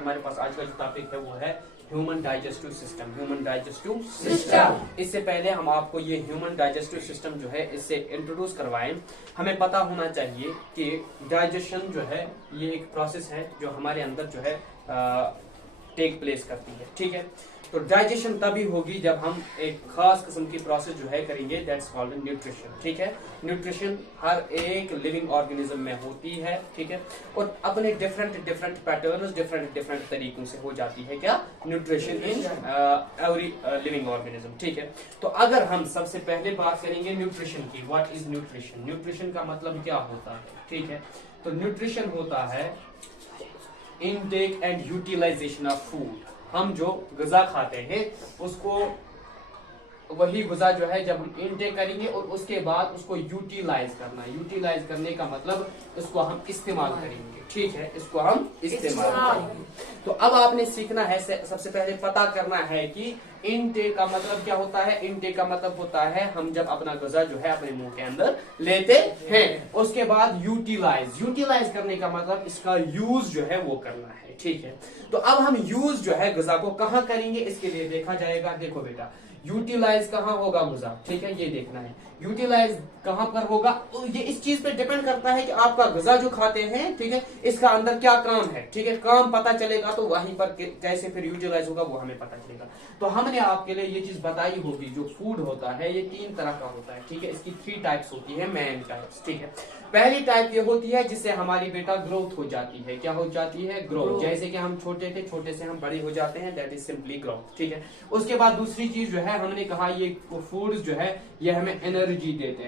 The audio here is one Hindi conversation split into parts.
हमारे पास आज का जो टॉपिक है वो है human digestive system. Human digestive system. इससे पहले हम आपको ये ह्यूमन डाइजेस्टिव सिस्टम जो है इससे इंट्रोड्यूस करवाएं। हमें पता होना चाहिए कि डाइजेशन जो है ये एक प्रोसेस है जो हमारे अंदर जो है टेक प्लेस करती है। ठीक है, तो डाइजेशन तभी होगी जब हम एक खास किस्म की प्रोसेस जो है करेंगे, दैट्स कॉल्ड न्यूट्रिशन। ठीक है, न्यूट्रिशन हर एक लिविंग ऑर्गेनिज्म में होती है। ठीक है, और अपने डिफरेंट पैटर्न्स डिफरेंट तरीकों से हो जाती है क्या nutrition in every living organism. ठीक है, तो अगर हम सबसे पहले बात करेंगे न्यूट्रिशन की, व्हाट इज न्यूट्रिशन। न्यूट्रिशन का मतलब क्या होता है। ठीक है, तो न्यूट्रिशन होता है intake and utilisation of food. हम जो ग़िज़ा खाते हैं उसको, वही ग़िज़ा जो है जब हम इनटेक करेंगे और उसके बाद उसको यूटिलाइज करना। यूटिलाइज करने का मतलब इसको हम इस्तेमाल करेंगे। ठीक है, इसको हम इस्तेमाल करेंगे। तो अब आपने सीखना है, सबसे पहले पता करना है कि इनटेक का मतलब क्या होता है। इनटेक का मतलब होता है हम जब अपना ग़िज़ा जो है अपने मुंह के अंदर लेते हैं। उसके बाद यूटिलाइज करने का मतलब इसका यूज जो है वो करना है। ठीक है, तो अब हम यूज जो है ग़िज़ा को कहाँ करेंगे इसके लिए देखा जाएगा। देखो बेटा, यूटिलाइज कहाँ होगा ग़िज़ा। ठीक है, ये देखना है यूटिलाइज कहाँ पर होगा। ये इस चीज पे डिपेंड करता है कि आपका ग़िज़ा जो खाते हैं, ठीक है, इसका अंदर क्या काम है। ठीक है, काम पता चलेगा तो वहीं पर कैसे फिर यूटिलाइज होगा वो हमें पता चलेगा। तो हमने आपके लिए ये चीज बताई होगी, जो फूड होता है ये 3 तरह का होता है। ठीक है, इसकी 3 टाइप्स होती है, मेन टाइप्स। ठीक है, पहली टाइप ये होती है जिससे हमारी बेटा ग्रोथ हो जाती है। क्या हो जाती है? ग्रोथ। जैसे कि हम छोटे थे, छोटे से हम बड़े हो जाते हैं, दैट इज सिंपली ग्रोथ। ठीक है, उसके बाद दूसरी चीज जो है हमने कहा ये फूड जो है ये हमें एनर्जी देते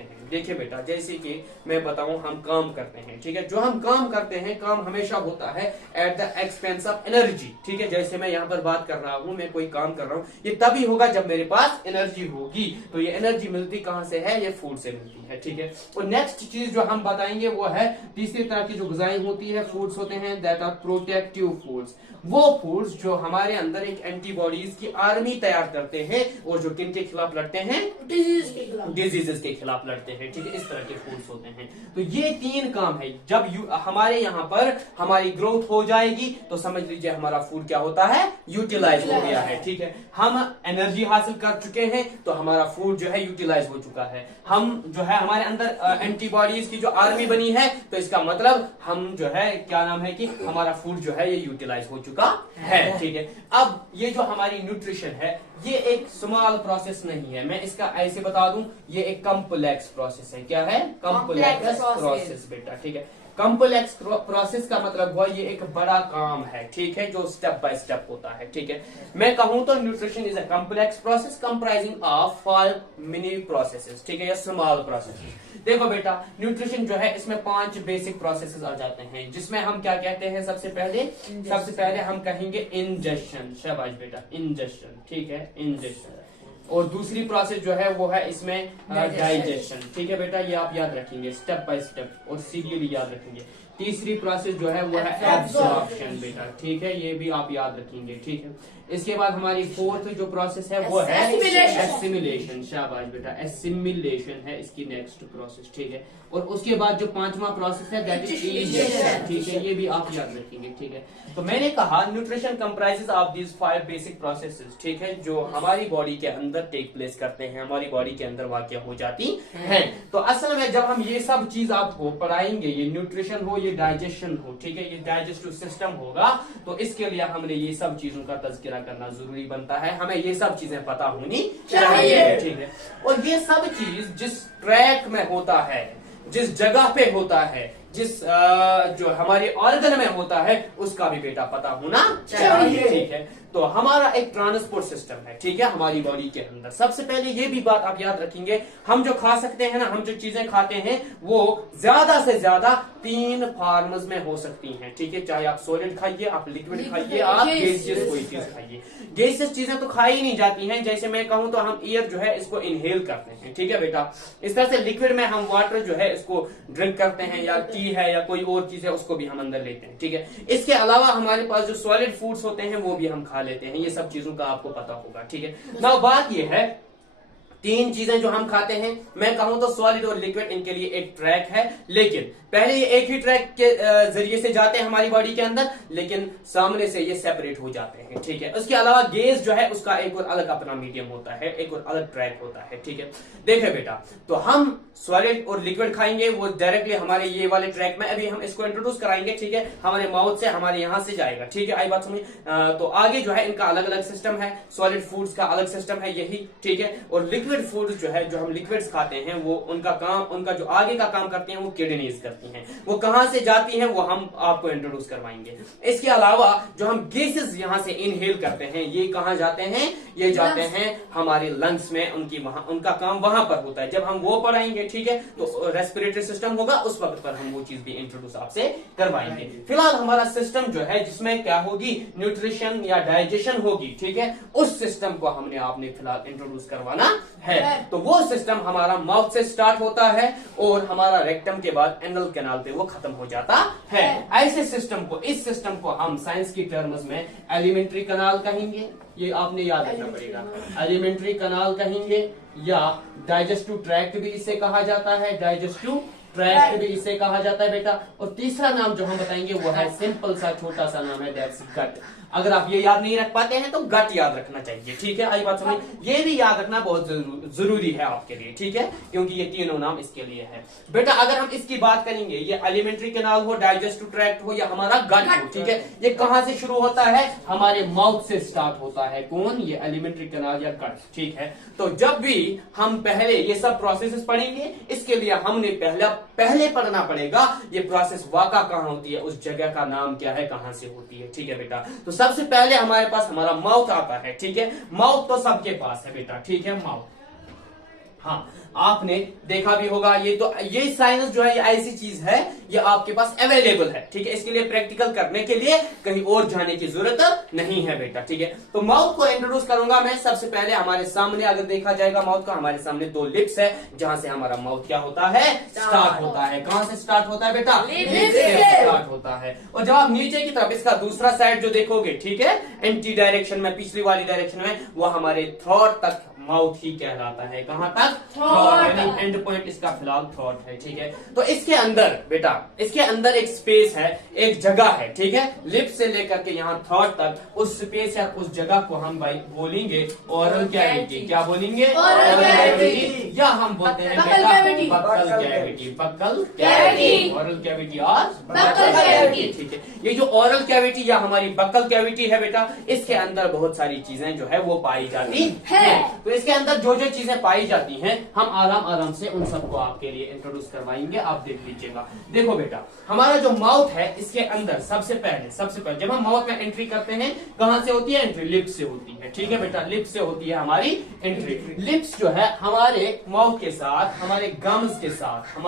हैं। देखिए बेटा, जैसे कि मैं बताऊं, हम काम करते हैं। ठीक है, जो हम काम करते हैं काम हमेशा होता है at the expense of energy. ठीक है, जैसे मैं यहाँ पर बात कर रहा हूँ, मैं कोई काम कर रहा हूँ, ये तभी होगा जब मेरे पास एनर्जी होगी। तो ये एनर्जी मिलती कहाँ से है? ये फूड से मिलती है। ठीक है, और नेक्स्ट चीज जो हम बताएंगे वो है तीसरी तरह की जो ग़िज़ाएं होती है, फूड्स होते हैं, दैट आर प्रोटेक्टिव फूड्स। वो फूड्स जो हमारे अंदर एक एंटीबॉडीज की आर्मी तैयार करते हैं और जो किन के खिलाफ लड़ते हैं? डिजीजेस के खिलाफ लड़ते हैं। ठीक है, इस तरह के फूड्स होते हैं। तो ये 3 काम है। जब हमारे यहाँ पर हमारी ग्रोथ हो जाएगी तो समझ लीजिए हमारा फूड क्या होता है? यूटिलाइज हो गया है। ठीक है, हम एनर्जी हासिल कर चुके हैं तो हमारा फूड जो है यूटिलाइज हो चुका है। हम जो है हमारे अंदर एंटीबॉडीज की जो आर्मी बनी है तो इसका मतलब हम जो है क्या नाम है कि हमारा फूड जो है ये यूटिलाइज हो चुका है। ठीक है, अब ये जो हमारी न्यूट्रिशन है ये एक स्मॉल प्रोसेस नहीं है। मैं इसका ऐसे बता दूं, ये एक कॉम्प्लेक्स प्रोसेस है। क्या है? कॉम्प्लेक्स प्रोसेस बेटा। ठीक है, कॉम्प्लेक्स प्रोसेस का मतलब हुआ ये एक बड़ा काम है। ठीक है, जो स्टेप बाय स्टेप होता है। ठीक है, मैं कहूं तो nutrition is a complex process comprising of 5 mini processes. ठीक है, या स्मॉल प्रोसेसेस। देखो बेटा, न्यूट्रिशन जो है इसमें 5 बेसिक प्रोसेसेस आ जाते हैं, जिसमें हम क्या कहते हैं? सबसे पहले हम कहेंगे इंजेशन। शाबाश बेटा, इंजेशन। ठीक है, इंजेशन। और दूसरी प्रोसेस जो है वो है इसमें डाइजेशन। ठीक है बेटा, ये आप याद रखेंगे स्टेप बाय स्टेप और सीरियली याद रखेंगे। तीसरी प्रोसेस जो है वो है एब्जॉर्प्शन बेटा। ठीक है, ये भी आप याद रखेंगे। ठीक है, इसके बाद हमारी 4th जो प्रोसेस है वो है एसिमिलेशन। शाबाश बेटा, एसिमिलेशन है इसकी नेक्स्ट प्रोसेस। ठीक है, और उसके बाद जो 5वां प्रोसेस है दैट इज इजेक्शन। ठीक है, ये भी आप याद रखेंगे। ठीक है, तो मैंने कहा nutrition comprises of these 5 basic processes. ठीक है, जो हमारी बॉडी के अंदर टेक प्लेस करते हैं, हमारी बॉडी के अंदर वाक़या हो जाती हैं। तो असल में जब हम ये सब चीज आपको पढ़ाएंगे, ये न्यूट्रिशन हो, ये डाइजेशन हो, ठीक है, ये डाइजेस्टिव सिस्टम होगा, तो इसके लिए हमने ये सब चीजों का तज़किरा करना जरूरी बनता है। हमें ये सब चीजें पता होनी चाहिए। ठीक है, और ये सब चीज जिस ट्रैक में होता है, जिस जगह पे होता है, जिस जो हमारे ऑर्गन में होता है, उसका भी बेटा पता होना चाहिए। ठीक है, तो हमारा एक ट्रांसपोर्ट सिस्टम है। ठीक है, हमारी बॉडी के अंदर सबसे पहले ये भी बात आप याद रखेंगे, हम जो खा सकते हैं ना, हम जो चीजें खाते हैं वो ज्यादा से ज्यादा 3 फॉर्म्स में हो सकती हैं। ठीक है, चाहे आप सॉलिड खाइए, आप लिक्विड खाइए, आप गैसियस कोई चीज खाइए। गैसियस चीजें तो खाई नहीं जाती हैं। जैसे मैं कहूं तो हम एयर जो है इसको इनहेल करते हैं। ठीक है बेटा, इस तरह से लिक्विड में हम वाटर जो है इसको ड्रिंक करते हैं, या टी है या कोई और चीज है उसको भी हम अंदर लेते हैं। ठीक है, इसके अलावा हमारे पास जो सॉलिड फूड्स होते हैं वो भी हम खा लेते हैं। ये सब चीजों का आपको पता होगा। ठीक है, ना बात ये है 3 चीजें जो हम खाते हैं, मैं कहूं तो सॉलिड और लिक्विड, इनके लिए एक ट्रैक है। लेकिन पहले ये एक ही ट्रैक के जरिए से जाते हैं हमारी बॉडी के अंदर, लेकिन सामने से ये सेपरेट हो जाते हैं, ठीक है। उसके अलावा गेज जो है उसका एक और अलग अपना मीडियम होता है, एक और अलग ट्रैक होता है, ठीक है। देखे बेटा, तो हम सॉलिड और लिक्विड खाएंगे वो डायरेक्टली हमारे ये वाले ट्रैक में, अभी हम इसको इंट्रोड्यूस कराएंगे, ठीक है। हमारे माउथ से हमारे यहां से जाएगा, ठीक है। आई बात समझ। तो आगे जो है इनका अलग अलग सिस्टम है, सॉलिड फूड्स का अलग सिस्टम है यही, ठीक है। और लिक्विड फूड जो है, जो हम लिक्विड्स खाते हैं, वो उनका काम, उनका जो आगे का काम करते हैं वो किडनीज करती हैं। वो कहां से जाती हैं वो हम आपको इंट्रोड्यूस करवाएंगे। इसके अलावा जो हम गैसेस यहां से इनहेल करते हैं, ये कहां जाते हैं, ये जाते हैं हमारे लंग्स में, उनकी वहां, उनका काम वहां पर होता है। जब हम वो पढ़ाएंगे, ठीक है, तो रेस्पिरेटरी सिस्टम होगा, उस वक्त पर हम वो चीज भी इंट्रोड्यूस आपसे करवाएंगे। फिलहाल हमारा सिस्टम जो है जिसमें क्या होगी, न्यूट्रिशन या डाइजेशन होगी, ठीक है, उस सिस्टम को हमने आपने फिलहाल इंट्रोड्यूस करवाना है। तो वो सिस्टम हमारा माउथ से स्टार्ट होता है और हमारा रेक्टम के बाद एनल कैनाल पे वो खत्म हो जाता है। ऐसे सिस्टम को, इस सिस्टम को हम साइंस की टर्म्स में एलिमेंट्री कैनाल कहेंगे, ये आपने याद रखना पड़ेगा। एलिमेंट्री कैनाल कहेंगे या डाइजेस्टिव ट्रैक्ट भी इसे कहा जाता है, डाइजेस्टिव ट्रैक्ट भी इसे कहा जाता है बेटा। और तीसरा नाम जो हम बताएंगे वो है सिंपल सा छोटा सा नाम है, दैट्स गट। अगर आप ये याद नहीं रख पाते हैं तो गट याद रखना चाहिए, ठीक है। आई बात समझ। ये भी याद रखना बहुत जरूरी है आपके लिए, ठीक है, क्योंकि ये तीनों नाम इसके लिए है बेटा। अगर हम इसकी बात करेंगे, ये एलिमेंट्री कैनाल हो, डाइजेस्टिव ट्रैक्ट हो या हमारा गट हो, ठीक है, ये कहां से शुरू होता है, हमारे माउथ से स्टार्ट होता है। कौन, ये एलिमेंट्री कैनाल या गट, ठीक है। तो जब भी हम पहले ये सब प्रोसेसेस पढ़ेंगे, इसके लिए हमने पहले पढ़ना पड़ेगा ये प्रोसेस वाका कहां होती है, उस जगह का नाम क्या है, कहां से होती है, ठीक है बेटा। तो सबसे पहले हमारे पास हमारा माउथ आता है, ठीक है। माउथ तो सबके पास है बेटा, ठीक है, माउथ। हाँ, आपने देखा भी होगा, ये साइंस जो है ये ऐसी चीज है, ये आपके पास अवेलेबल है, ठीक है। इसके लिए प्रैक्टिकल करने के लिए कहीं और जाने की जरूरत नहीं है बेटा, ठीक है। तो माउथ को इंट्रोड्यूस करूंगा मैं। सबसे पहले हमारे सामने अगर देखा जाएगा माउथ का, हमारे सामने दो लिप्स है, जहां से हमारा माउथ क्या होता है, स्टार्ट होता है। कहां से स्टार्ट होता है बेटा, लिप्स से स्टार्ट होता है। और जब आप नीचे की तरफ इसका दूसरा साइड जो देखोगे, ठीक है, एंटी डायरेक्शन में, पिछली वाली डायरेक्शन में, वो हमारे थ्रोट तक माउथ ही कहलाता है। कहां तक, थ्रोट, यानी एंड पॉइंट इसका फिलहाल थ्रोट है, ठीक है। तो इसके अंदर बेटा, इसके अंदर एक स्पेस है, एक जगह है, ठीक है, लिप्स से लेकर के यहाँ थ्रोट तक, उस स्पेस या उस जगह को हम भाई बोलेंगे ओरल कैविटी। क्या बोलेंगे, ओरल कैविटी, या हम बोलते हैं बेटा buccal cavity, buccal cavity, oral cavity और बक्कल कैविटी, ठीक है। ये जो ओरल कैविटी या हमारी बक्कल कैविटी है बेटा, इसके अंदर बहुत सारी चीजें जो है वो पाई जाती है। तो इसके अंदर जो जो चीजें पाई जाती हैं, हम आराम आराम से उन सबको आपके लिए इंट्रोड्यूस करवाएंगे, आप देख लीजिएगा। देखो बेटा, हमारा जो माउथ है इसके अंदर सबसे पहले जब हम माउथ में एंट्री करते हैं, कहां से होती है एंट्री, लिप्स से होती है, ठीक है बेटा, लिप्स से होती है हमारी एंट्री। लिप्स जो है हमारे माउथ के साथ, हमारे गम्स के साथ,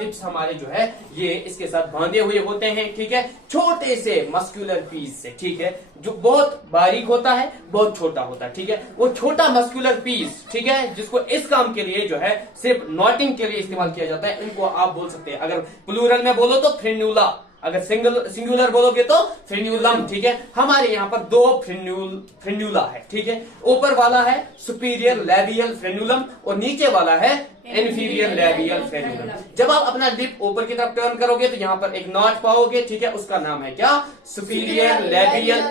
लिप्स हमारे जो है ये इसके साथ बांधे हुए होते हैं, ठीक है, छोटे से मस्कुलर पीस से, ठीक है, जो बहुत बारीक होता है, बहुत छोटा होता है, ठीक है। वो छोटा मस्कुलर पीस, ठीक है, जिसको इस काम के लिए जो है सिर्फ नॉटिंग के लिए इस्तेमाल किया जाता है, इनको आप बोल सकते हैं, अगर प्लूरल में बोलो तो फ्रेन्यूला, अगर सिंगुलर बोलोगे तो फ्रेन्यूलम, ठीक है। हमारे यहाँ पर दो फ्रेन्यूला है, ठीक है। ऊपर वाला है सुपीरियर लैबियल फ्रेन्यूलम और नीचे वाला है इंफीरियर लैबियल फ्रेन्यूलम। जब आप अपना लिप ऊपर की तरफ टर्न करोगे तो यहाँ पर एक नॉट पाओगे, ठीक है, उसका नाम है क्या, सुपीरियर लैबियल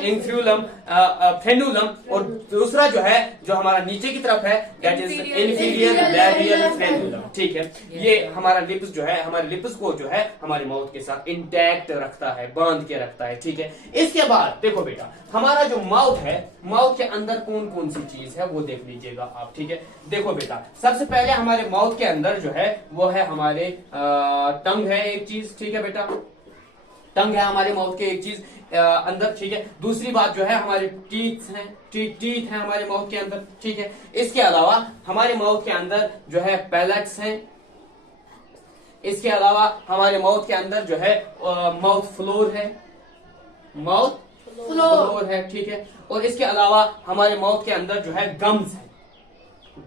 फ्रेन्यूलम। और दूसरा जो है, जो हमारा नीचे की तरफ है, that is inferior labial frenulum, ठीक है। ये हमारा लिप्स जो है, हमारे लिप्स को जो है हमारे माउथ के साथ इंटैक्ट रखता है, बांध के रखता है, ठीक है। इसके बाद देखो बेटा, हमारा जो माउथ है, माउथ के अंदर कौन कौन सी चीज है वो देख लीजिएगा आप, ठीक है। देखो बेटा, सबसे पहले हमारे माउथ के अंदर जो है वो है हमारे टंग है एक चीज, ठीक है बेटा, टंग है हमारे माउथ के एक चीज अंदर, ठीक है। दूसरी बात जो है हमारे टीथ हैं, टीथ है हमारे माउथ के अंदर, ठीक है। इसके अलावा हमारे माउथ के अंदर जो है पैलेट्स हैं। इसके अलावा हमारे माउथ के अंदर जो है माउथ फ्लोर है, माउथ फ्लोर है, ठीक है। और इसके अलावा हमारे माउथ के अंदर जो है गम्स है,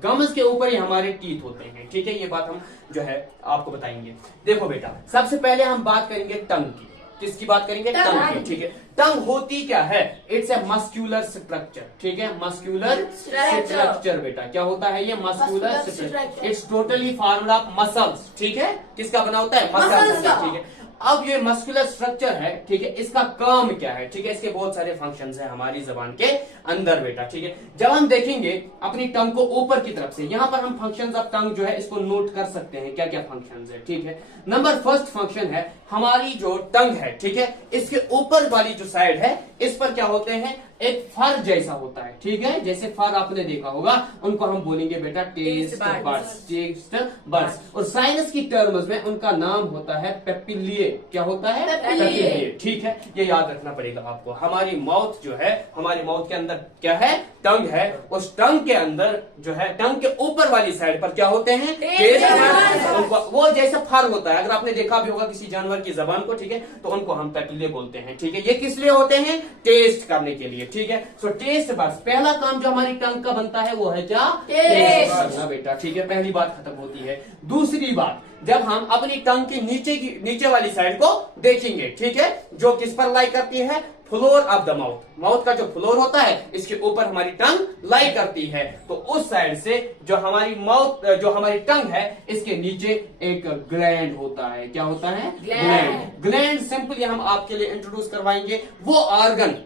गम्स के ऊपर ही हमारे टीथ होते हैं, ठीक है। ये बात हम जो है आपको बताएंगे। देखो बेटा, सबसे पहले हम बात करेंगे टंग की, किसकी बात करेंगे? टंग की। ठीक है, टंग होती क्या है? It's a muscular structure. ठीक है, मस्क्यूलर स्ट्रक्चर बेटा, क्या होता है ये? Muscular structure. It's totally formed of muscles. ठीक है, किसका बना होता है? मसल्स का। ठीक है, अब ये मस्कुलर स्ट्रक्चर है, ठीक है, इसका काम क्या है? ठीक है, इसके बहुत सारे फंक्शंस हैं हमारी जबान के अंदर बेटा। ठीक है, जब हम देखेंगे अपनी टंग को ऊपर की तरफ से, यहां पर हम फंक्शंस ऑफ टंग जो है इसको नोट कर सकते हैं, क्या क्या फंक्शंस है। ठीक है, नंबर फर्स्ट फंक्शन है हमारी जो टंग है, ठीक है, इसके ऊपर वाली जो साइड है इस पर क्या होते हैं? एक फर जैसा होता है। ठीक है, जैसे फर आपने देखा होगा, उनको हम बोलेंगे बेटा टेस्ट बड्स। Taste buds. और साइनस की टर्म्स में उनका नाम होता है पेपिलिए। क्या होता है? पेपिलिए। ठीक है, ये याद रखना पड़ेगा आपको। हमारी माउथ जो है, हमारी माउथ के अंदर क्या है? टंग है। उस टंग के अंदर जो है, टंग के ऊपर वाली साइड पर क्या होते हैं? Taste buds. वो जैसे फर होता है, अगर आपने देखा भी होगा किसी जानवर की जबान को, ठीक है, तो उनको हम पेपिलिए बोलते हैं। ठीक है, ये किस लिए होते हैं? टेस्ट करने के लिए। ठीक है, सो टेस्ट बड्स, पहला काम जो हमारी टंग का बनता है वो है क्या? टेस्ट करना बेटा। ठीक है, पहली बात खत्म होती है। दूसरी बात, जब हम अपनी टंग की नीचे वाली साइड को देखेंगे, ठीक है, जो किस पर लाई करती है? Floor of the mouth. Mouth का जो फ्लोर होता है इसके ऊपर हमारी टंग लाई करती है। तो उस साइड से जो हमारी माउथ, जो हमारी टंग है, इसके नीचे एक ग्लैंड होता है। क्या होता है? ग्लैंड। ग्लैंड सिंपली हम आपके लिए इंट्रोड्यूस करवाएंगे। वो ऑर्गन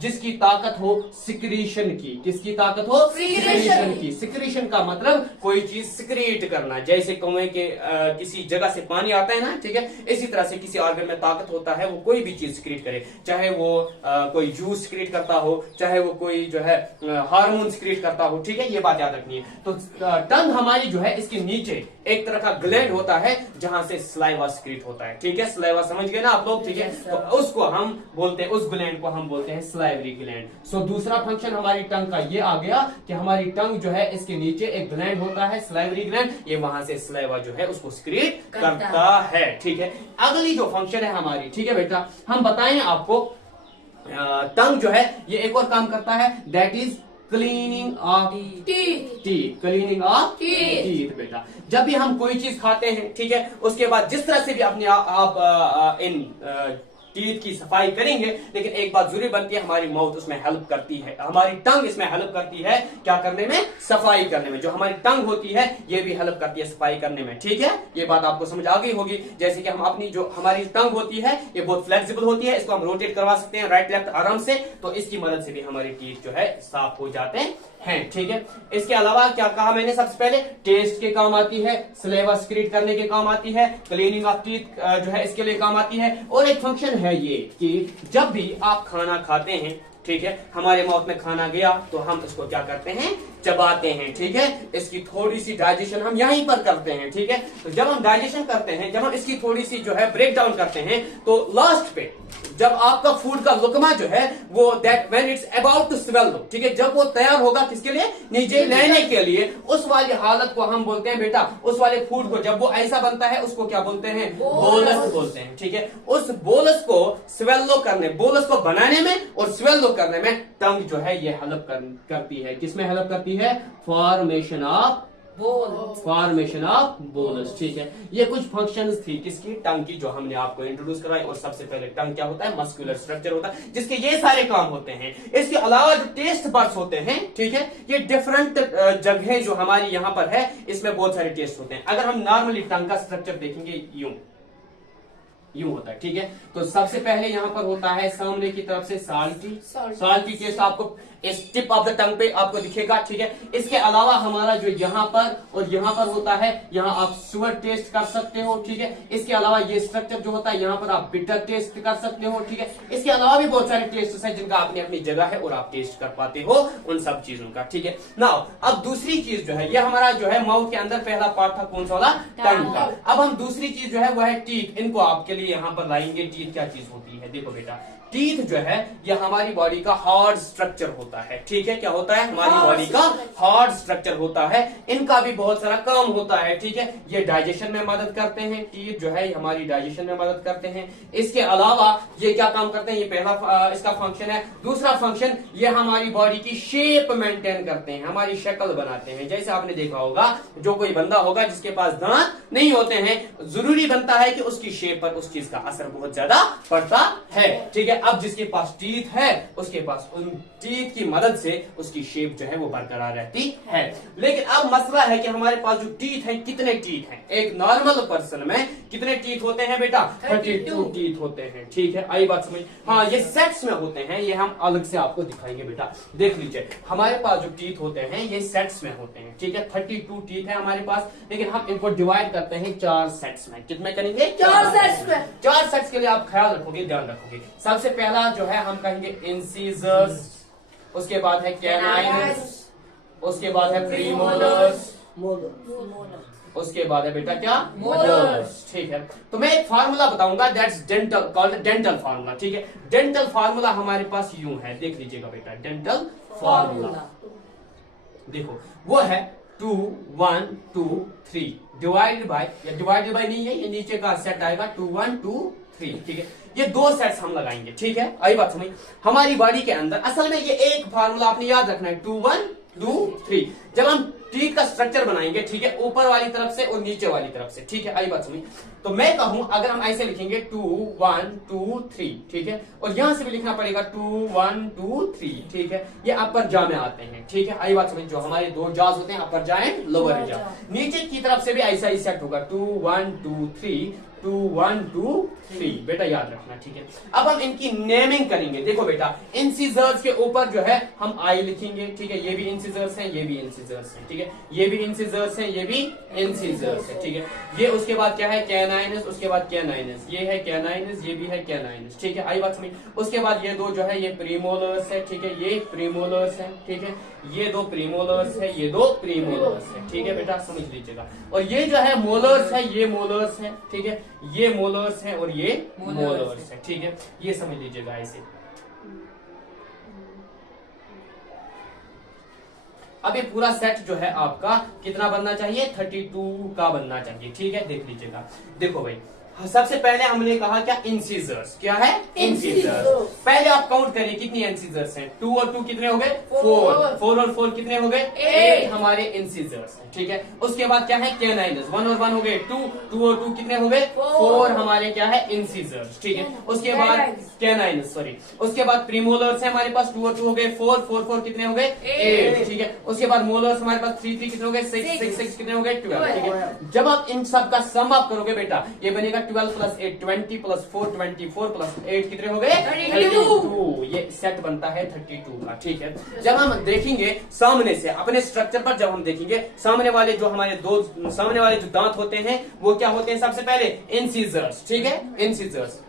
जिसकी ताकत हो सिक्रीशन की। किसकी ताकत हो? सिक्रीशन की। सिक्रीशन का मतलब कोई चीज सिक्रीट करना। जैसे कुएं के किसी जगह से पानी आता है ना, ठीक है, इसी तरह से किसी ऑर्गन में ताकत होता है, वो कोई भी चीज सिक्रीट करे, चाहे वो कोई जूस सिक्रीट करता हो, चाहे वो कोई जो है हार्मोन सिक्रीट करता हो। ठीक है, ये बात याद रखनी है। तो टंग हमारी जो है इसके नीचे एक तरह का ग्लैंड होता है जहां से स्लाइवा सिक्रीट होता है। ठीक है, स्लाइवा समझ गए ना आप लोग? ठीक है, तो उसको हम बोलते हैं, उस ग्लैंड को हम बोलते हैं स्लाइवरी ग्लैंड। सो दूसरा फंक्शन हमारी टंग का ये आ गया कि हमारी टंग जो है इसके नीचे एक ग्लैंड होता है स्लाइवरी ग्लैंड, ये वहां से स्लाइवा जो है उसको सिक्रीट करता है। ठीक है, अगली जो फंक्शन है हमारी, ठीक है बेटा, हम बताएं आपको, टंग जो है ये एक और काम करता है, that is cleaning of teeth. Cleaning of teeth बेटा, जब भी हम कोई चीज खाते हैं, ठीक है, उसके बाद जिस तरह से भी अपने आप इन टीथ की सफाई करेंगे, लेकिन एक बात जरूरी बनती है, हमारी माउथ उसमें हेल्प करती है, हमारी टंग इसमें हेल्प करती है। क्या करने में? सफाई करने में। जो हमारी टंग होती है ये भी हेल्प करती है सफाई करने में। ठीक है, ये बात आपको समझ आ गई होगी। जैसे कि हम अपनी जो हमारी टंग होती है ये बहुत फ्लेक्सिबल होती है, इसको हम रोटेट करवा सकते हैं राइट लेफ्ट आराम से, तो इसकी मदद से भी हमारी टीथ जो है साफ हो जाते हैं। ठीक है, इसके अलावा क्या कहा मैंने? सबसे पहले टेस्ट के काम आती है, स्लेवा सिक्रीट करने के काम आती है, क्लीनिंग ऑफ टीथ जो है इसके लिए काम आती है। और एक फंक्शन है ये कि जब भी आप खाना खाते हैं, ठीक है, हमारे माउथ में खाना गया तो हम इसको क्या करते हैं? चबाते हैं। ठीक है, इसकी थोड़ी सी डाइजेशन हम यहीं पर करते हैं। ठीक है, तो जब हम डाइजेशन करते हैं, जब हम इसकी थोड़ी सी जो है ब्रेक डाउन करते हैं, तो लास्ट पे जब आपका फूड का लुकमा जो है वो that when it's about to swallow, ठीक है, जब वो तैयार होगा किसके लिए? नीचे लेने के लिए, उस वाली हालत को हम बोलते हैं बेटा, उस वाले फूड को जब वो ऐसा बनता है उसको क्या बोलते हैं? बोलस बोलते हैं। ठीक है, उस बोलस को स्वेलो करने, बोलस को बनाने में और स्वेलो करने में टंग जो है ये हेल्प करती है। किसमें हेल्प करती है? Formation of bolus. ठीक है, ये कुछ फंक्शंस थी किसकी? टंग की, जो हमने आपको इंट्रोड्यूस करवाई। और सबसे पहले टंग क्या होता है? मस्कुलर स्ट्रक्चर होता है जिसके ये सारे काम होते हैं। इसके अलावा जो टेस्ट बड्स होते हैं, ठीक है, ये डिफरेंट जगह जो हमारी यहाँ पर है इसमें बहुत सारे टेस्ट होते हैं। अगर हम नॉर्मली टंग का स्ट्रक्चर देखेंगे यूं होता है। ठीक है, तो सबसे पहले यहाँ पर होता है सामने की तरफ से साल्टी टेस्ट आपको इस टिप ऑफ द टंग पे आपको दिखेगा। ठीक है, इसके अलावा हमारा जो यहाँ पर और यहाँ पर होता है, यहाँ आप सुअर टेस्ट कर सकते हो। ठीक है, इसके अलावा ये स्ट्रक्चर जो होता है यहाँ पर आप बिटर टेस्ट कर सकते हो। ठीक है, इसके अलावा भी बहुत सारे टेस्ट है जिनका अपनी अपनी जगह है और आप टेस्ट कर पाते हो उन सब चीजों का। ठीक है, नाउ अब दूसरी चीज जो है, ये हमारा जो है माउथ के अंदर पहला पार्ट था कौन सा वाला? टंग का। अब हम दूसरी चीज जो है वो है टीथ। इनको आपके लिए यहाँ पर लाएंगे। टीथ क्या चीज होती है? देखो बेटा, टीथ जो है ये हमारी बॉडी का हार्ड स्ट्रक्चर होता होता है, ठीक है, क्या होता है, हमारी बॉडी का हार्ड स्ट्रक्चर होता है। इनका भी बहुत सारा काम होता है, ठीक है, ये डाइजेशन में मदद करते हैं, टीथ जो है हमारी डाइजेशन में मदद करते हैं। इसके अलावा ये क्या काम करते हैं, ये पहला इसका फंक्शन है। दूसरा फंक्शन, ये हमारी बॉडी की शेप मेंटेन करते हैं, हमारी शक्ल बनाते हैं। जैसे आपने देखा होगा, जो कोई बंदा होगा जिसके पास दांत नहीं होते हैं, जरूरी बनता है कि उसकी शेप पर उस चीज का असर बहुत ज्यादा पड़ता है, ठीक है। अब जिसके पास टीथ है, उसके पास उन टीथ की मदद से उसकी शेप जो है वो बरकरार रहती है। लेकिन अब मसला है कि हमारे पास जो टीथ है, कितने टीथ हैं, एक नॉर्मल पर्सन में कितने टीथ होते हैं बेटा, 32 टीथ होते हैं, ठीक है, आई बात समझ। हाँ, ये सेट्स में होते हैं, ये हम अलग से आपको दिखाएंगे बेटा, देख लीजिए। हमारे पास जो टीथ होते हैं ये सेट्स में होते हैं, ठीक है, 32 टीथ है हमारे पास, लेकिन हम इनको डिवाइड करते हैं 4 सेट्स में। कितने करेंगे, 4 सेट्स में। 4 सेट्स के लिए आप ख्याल रखोगे, ध्यान रखोगे। सबसे पहला जो है हम कहेंगे इंसिजर्स, उसके बाद है कैनाइन्स, उसके बाद है प्रीमोलर्स, उसके बाद है बेटा क्या, मोलर्स, ठीक है। तो मैं एक फार्मूला बताऊंगा, that's dental, called dental formula, ठीक है। डेंटल फार्मूला हमारे पास यूं है, देख लीजिएगा बेटा, डेंटल फार्मूला देखो, वो है 2 1 2 3 डिवाइडेड बाय, या डिवाइडेड बाय नहीं है, ये नीचे का सेट आएगा 2 1 2 3, ठीक है। ये 2 सेट्स हम लगाएंगे, ठीक है, आई बात समझ। हमारी बॉडी के अंदर असल में ये एक फार्मूला आपने याद रखना है, 2 1 2 3। जब हम टीथ का स्ट्रक्चर बनाएंगे, ठीक है, ऊपर वाली तरफ से और नीचे वाली तरफ से, ठीक है, आई बात सुनी। तो मैं कहूं, अगर हम ऐसे लिखेंगे 2 1 2 3, ठीक है, और यहां से भी लिखना पड़ेगा 2 1 2 3, ठीक है, ये अपर जा में आते हैं, ठीक है, आई बात समझ। जो हमारे 2 जाज होते हैं, अपर जा एंड लोअर जा, नीचे की तरफ से भी ऐसा ही सेट होगा, 2 1 2 3 2 1 2 3, बेटा याद रखना, ठीक है। अब हम इनकी नेमिंग करेंगे। देखो बेटा, इंसिजर्स के ऊपर जो है हम आई लिखेंगे, ठीक है, ये भी इंसिजर्स हैं, ये भी इंसिजर्स हैं, ठीक है, ये भी इंसिजर्स हैं, ये भी इंसिजर्स हैं, ठीक है। ये उसके बाद क्या है, कैनाइनस, उसके बाद कैनाइनस, ये है कैनाइनस, ये भी है कैनाइनस, ठीक है, आई बात समझ। उसके बाद ये 2 जो है ये प्रीमोलर्स है, ठीक है, ये प्रीमोलर्स है, ठीक है, ये 2 प्रीमोलर्स है, ये 2 प्रीमोलर्स है, ठीक है बेटा, समझ लीजिएगा। और ये जो है मोलर्स है, ये मोलर्स है, ठीक है, ये मोलर्स है और ये मोलर्स है, ठीक है, ये समझ लीजिएगा ऐसे। अब ये पूरा सेट जो है आपका कितना बनना चाहिए, 32 का बनना चाहिए, ठीक है, देख लीजिएगा। देखो भाई, सबसे पहले हमने कहा क्या, इंसिजर्स, क्या है, इंसिजर्स। पहले आप काउंट करिए कितनी इंसिजर्स हैं, 2 और 2 कितने हो गए, 4 4 और 4 कितने हो गए, 8 हमारे इंसिजर्स हैं, ठीक है। उसके बाद क्या है, कैनाइनस, 1 और 1 हो गए 2 2 और 2 कितने हो गए, 4 हमारे क्या है, इंसिजर्स, ठीक है। उसके बाद कैनाइनस, सॉरी, उसके बाद प्रीमोलर्स है हमारे पास, 2 और 2 हो गए 4 4 4 कितने हो गए, 8, ठीक है। उसके बाद मोलर्स हमारे पास 3 3 कितने हो गए, 6 6 6 कितने हो गए, 12, ठीक है। जब आप इन सब का सम अप करोगे बेटा, ये बनेगा 12 प्लस 8 20 प्लस 4 24 प्लस 8 कितने हो गए, 32। ये सेट बनता है 32 का, ठीक है। जब हम देखेंगे सामने से, अपने स्ट्रक्चर पर जब हम देखेंगे, सामने वाले जो हमारे 2 सामने वाले जो दांत होते हैं वो क्या होते हैं, सबसे पहले इंसिजर्स, ठीक है, इंसिजर्स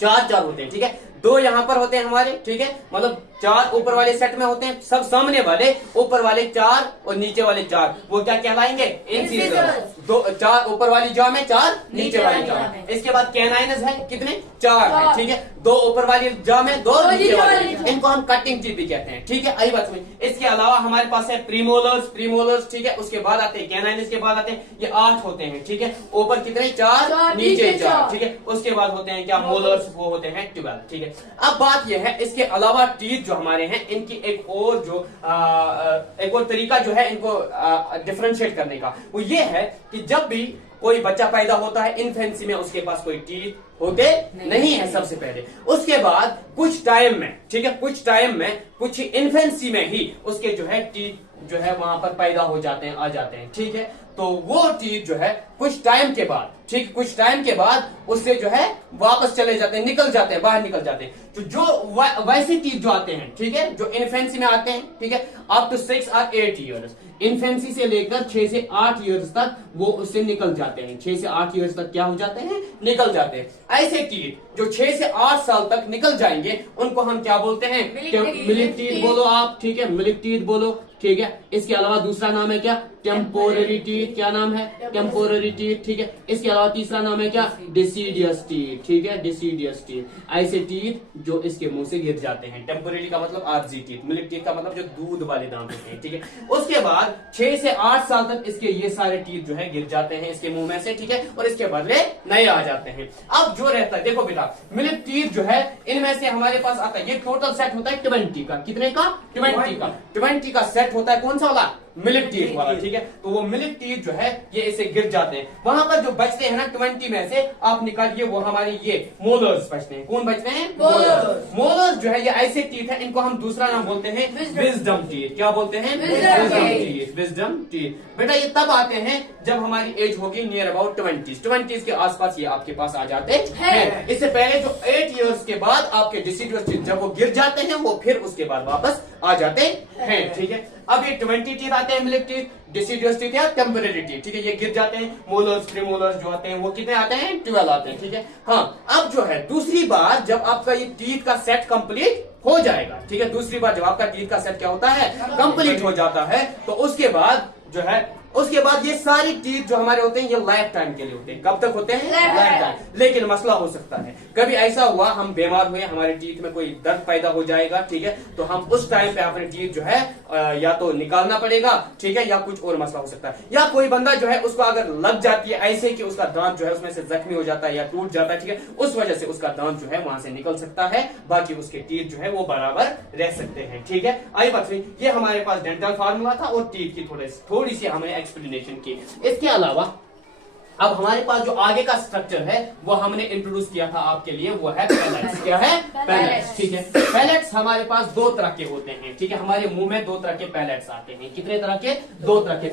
4 होते हैं, ठीक है। 2 यहाँ पर होते हैं हमारे, ठीक है, मतलब 4 ऊपर वाले सेट में होते हैं, सब सामने वाले, ऊपर वाले 4 और नीचे वाले 4, वो क्या कहलाएंगे, इंसिजर्स। 4 ऊपर वाली जॉ में, 4 नीचे वाली जॉ में। इसके बाद कैनाइनस है, कितने, 4 है, ठीक है, 2 ऊपर वाली जॉ में, 2 नीचे वाली, इनको हम कटिंग टीथ भी कहते हैं, ठीक है, आई बात में। इसके अलावा हमारे पास है प्रीमोलर्स, ठीक है, उसके बाद आते हैं कैनाइनस, के बाद आते हैं ये 8 होते हैं, ठीक है, ऊपर कितने, 4 नीचे 4, ठीक है। उसके बाद होते हैं क्या, मोलर्स, वो होते हैं 12, ठीक है। अब बात यह है, इसके अलावा टीथ जो हमारे हैं, इनकी एक और तरीका जो है इनको डिफरेंशिएट करने का, वो ये है कि जब भी कोई बच्चा पैदा होता है इन्फेंसी में, उसके पास कोई टीथ होते नहीं है सबसे पहले। उसके बाद कुछ टाइम में, ठीक है, कुछ टाइम में, कुछ इन्फेंसी में ही उसके जो है टीथ जो है वहां पर पैदा हो जाते हैं, आ जाते हैं, ठीक है। तो वो टीथ जो है कुछ टाइम के बाद, ठीक, कुछ टाइम के बाद उससे जो है वापस चले जाते हैं, निकल जाते हैं, बाहर निकल जाते हैं। तो जो वैसे टीथ जो आते हैं, ठीक है, जो इन्फेंसी में आते हैं, ठीक है, अप टू 6 और 8 ईयर्स, इन्फेंसी से लेकर 6 से 8 ईयर्स तक वो उससे निकल जाते हैं, 6 से 8 ईयर्स तक क्या हो जाते हैं, निकल जाते हैं। ऐसे टीथ जो 6 से 8 साल तक निकल जाएंगे, उनको हम क्या बोलते हैं, मिल्क टीथ बोलो आप, ठीक है, मिल्क टीथ बोलो, ठीक है। इसके अलावा दूसरा नाम है क्या, टेम्पोररी टीथ, टीथ क्या नाम है? टेम्पोररी टीथ, ठीक है। इसके अलावा तीसरा नाम है क्या? डिसीडियस टीथ, ठीक है, डिसीडियस टीथ। ऐसे टीथ जो इसके मुंह से गिर जाते हैं। टेम्पोररी का मतलब आरजी टीथ, मिल्क टीथ का मतलब जो दूध वाले दांत होते हैं, ठीक है। उसके बाद 6 से 8 साल तक इसके ये सारे टीथ जो है गिर जाते हैं इसके मुंह में से, ठीक है, और इसके बदले नए आ जाते हैं। अब जो रहता है, देखो बेटा, मिल्क टीथ जो है इनमें से हमारे पास आता है, ये टोटल सेट होता है 20 का। कितने का? 20 का सेट होता है। कौन सा वाला? मिल्क टीथ वाला, ठीक है। तो वो मिल्क टीथ जो है ये इसे गिर जाते हैं। वहां पर जो बचते हैं ना 20 में से आप निकालिए, वो हमारी ये मोलर्स बचते हैं। कौन बचते हैं? मोलर्स। मोलर्स जो है ये ऐसे टीथ है, इनको हम दूसरा नाम बोलते हैं विजडम टीथ। क्या बोलते हैं? Wisdom teeth, wisdom teeth. बेटा ये तब आते हैं जब हमारी एज होगी नियर अबाउट 20 के आसपास ये आपके पास आ जाते हैं। इससे पहले जो 8 इयर्स के बाद आपके डिसीडियस टीथ जब वो गिर जाते हैं, वो फिर उसके बाद वापस आ जाते हैं, ठीक है। अब ये 20 टीथ आते हैं, मिल्क टीथ, डिसीडियस टीथ या टेम्परेरी टीथ, ठीक है, ये गिर जाते हैं। मोलर्स, प्रीमोलर्स जो आते हैं वो कितने आते हैं? 12 आते हैं, ठीक है। हाँ, अब जो है दूसरी बार जब आपका ये टीथ का सेट कंप्लीट हो जाएगा, ठीक है, दूसरी बार जब आपका टीथ का सेट क्या होता है? कंप्लीट हो जाता है, तो उसके बाद जो है उसके बाद ये सारी टीथ जो हमारे होते हैं ये लाइफ टाइम के लिए होते हैं। कब तक होते हैं? Life time. लेकिन मसला हो सकता है, कभी ऐसा हुआ हम बीमार हुए, हमारे टीथ में कोई दर्द पैदा हो जाएगा, ठीक है, तो हम उस टाइम पे अपने टीथ जो है या तो निकालना पड़ेगा, ठीक है, या कुछ और मसला हो सकता है। या कोई बंदा जो है उसको अगर लग जाती है ऐसे कि उसका दांत जो है उसमें से जख्मी हो जाता है या टूट जाता है, ठीक है, उस वजह से उसका दांत जो है वहां से निकल सकता है, बाकी उसके टीथ जो है वो बराबर रह सकते हैं, ठीक है। आई बात, ये हमारे पास डेंटल फार्मूला था और टीथ की थोड़ी सी हमने एक्सप्लेनेशन की। इसके अलावा अब हमारे पास जो आगे का स्ट्रक्चर है वो हमने इंट्रोड्यूस किया था आपके लिए, वो है पैलेट्स। क्या है? पैलेट्स, ठीक है। पैलेट्स हमारे पास 2 तरह के होते हैं, ठीक है, हमारे मुंह में 2 तरह के पैलेट्स आते हैं। कितने तरह के? 2 तरह के।